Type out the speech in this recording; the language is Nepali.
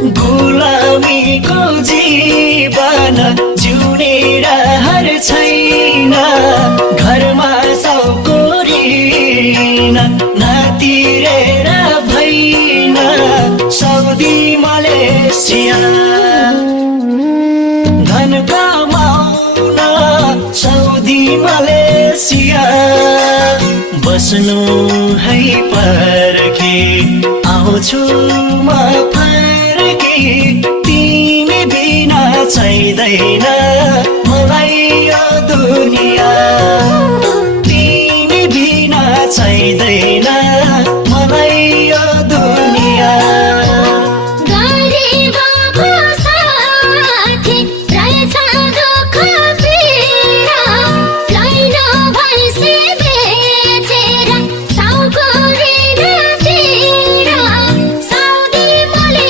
गुलामीको जीवन जिउने रहर छैन घरमा सौकोरिन नतिरेर भइन साउदी मलेसिया धन कमाउन साउदी मलेसिया बस्नु है पर्खे आउँछु